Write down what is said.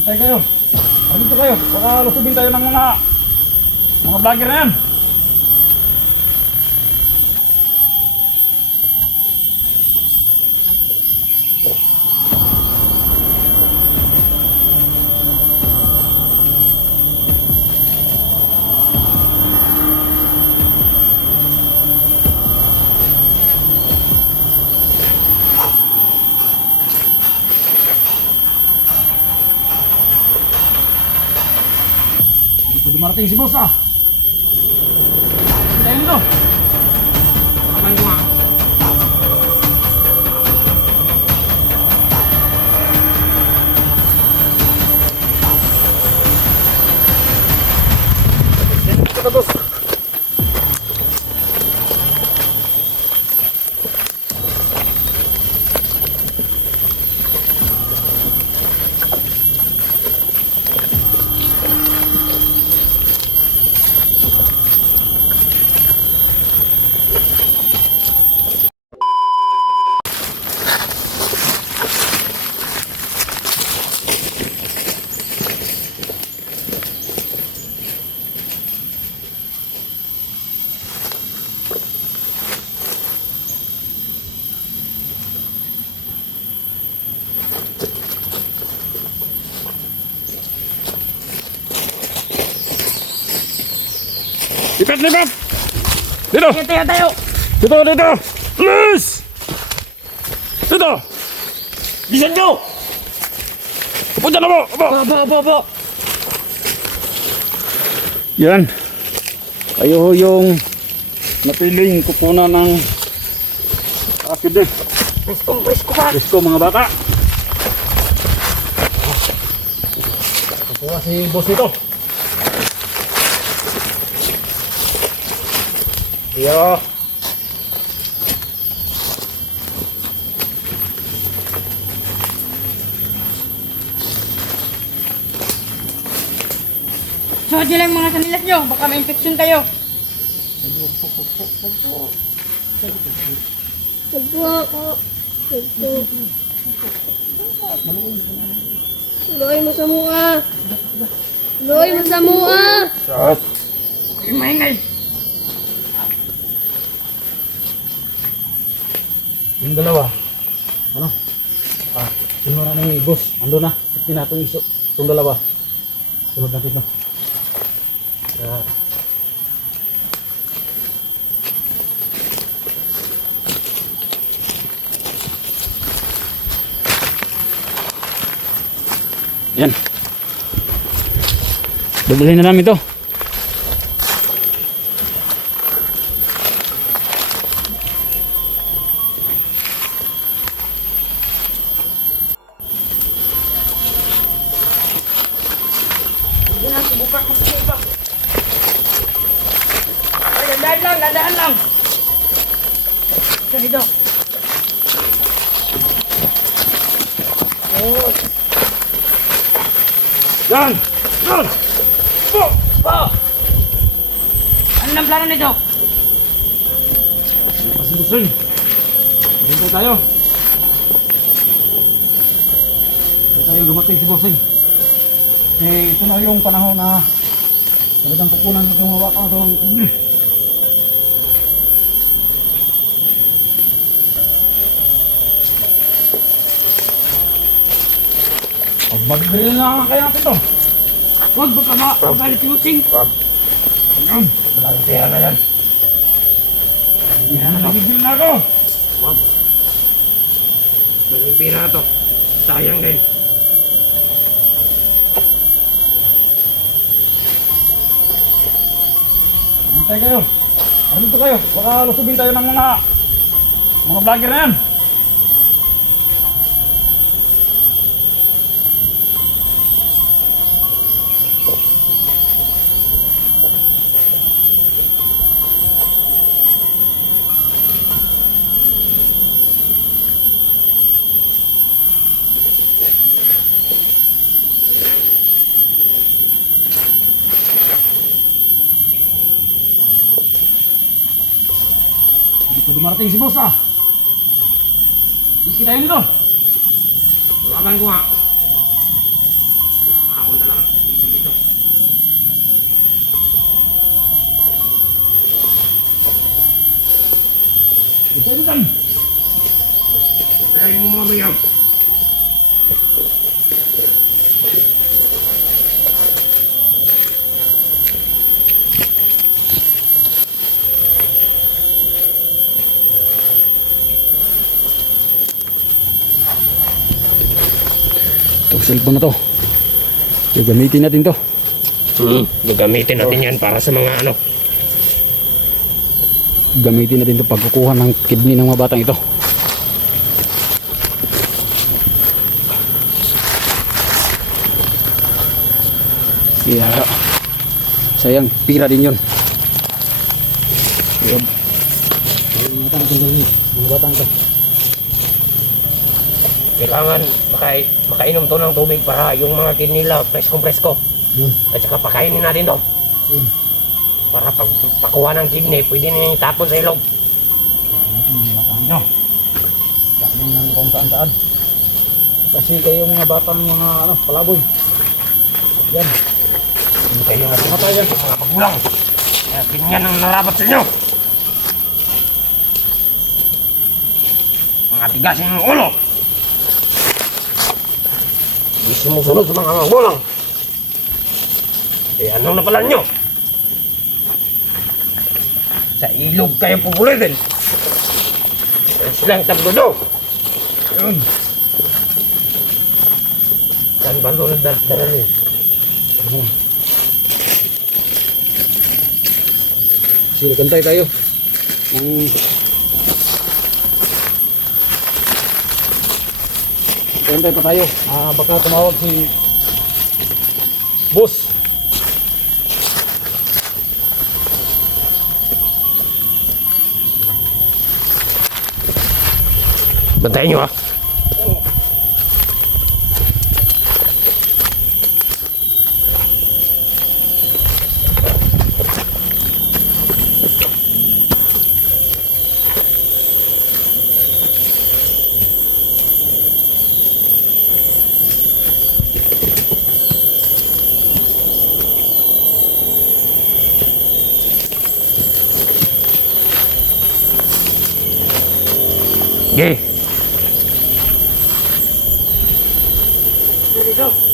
Hintay kayo. Andito kayo. Baka lusubin tayo ng mga vlogger na yan. Dumarating si boss ah. Hintayin nito. Kamay ko nga. Hintayin nito boss. Lipat, lipat! Dito! Tayo! Dito, dito! Please! Dito! Bisan nyo! Upo dyan, upo! Opo! Yan. Kayo yung napiling kukunan ng akid eh. Presko pa! Presko mga bata. Kukuha si boss ito. Iyo. Suot nyo lang mga sanilas nyo, baka may infection kayo. Loy mo sa mukha. Loy mo sa mukha. Sus. Maingay! Yung dalawa. Ano? Sunod na ni boss. Ando na. Ito na itong iso. Itong dalawa. Sunod natin ito. Kaya yan. Dadalhin na namin ito. Dadaan lang! Ito dito. Yan! Yan! Po! Ano ang plano nito? Pasibusin. Dito tayo. Dito tayo lumating si Bossing. Eh, ito na yung panahon na talagang kukunan itong hawakan ito ng Magbili na kaya natin ito. Huwag baka magalit yung sing. Yan. Malaking pera na yan. Yan, nabibili na ako. Huwag. Malaking pira to. Sayang din. Hintay kayo. Andito kayo. Baka lusubin tayo ng mga vlogger na yan. Dito dumarating si boss ah. Ikitayin nito. Tawagan ko nga. Ako na lang. Dito. Itan. Tayo mo mga bayaw. Itong cellphone na to. Gagamitin natin to. Gagamitin natin yan para sa mga ano. Gamitin natin to pagkukuha ng kidney ng mga batang ito. Kaya sayang pira din yun. Yun. Mga batang ito. Kailangan makainom to ng tubig para yung mga kidney nila presko-presko. Yun. At saka pakainin natin to. Yun. Para pag pakuha ng kidney, pwede na itapon sa ilog. Mga batang ito. Kanin lang kung saan. Kasi kayo mga batang mga palaboy. Yan. Hindi kayo natin yan. Mga pagulang. Kaya ganyan ang narapat sa inyo. Mga tigasin ng ulo. Hindi sumusunod sa mga magulang. Eh ano na pala nyo? Sa ilog kayo pupulitin. Silang tablodo. Yun. Saan ba doon dalhin? Sige, kantay tayo. Kantay pa tayo. Baka tumawag si boss. Bantayan nyo ha. Okay. Dito.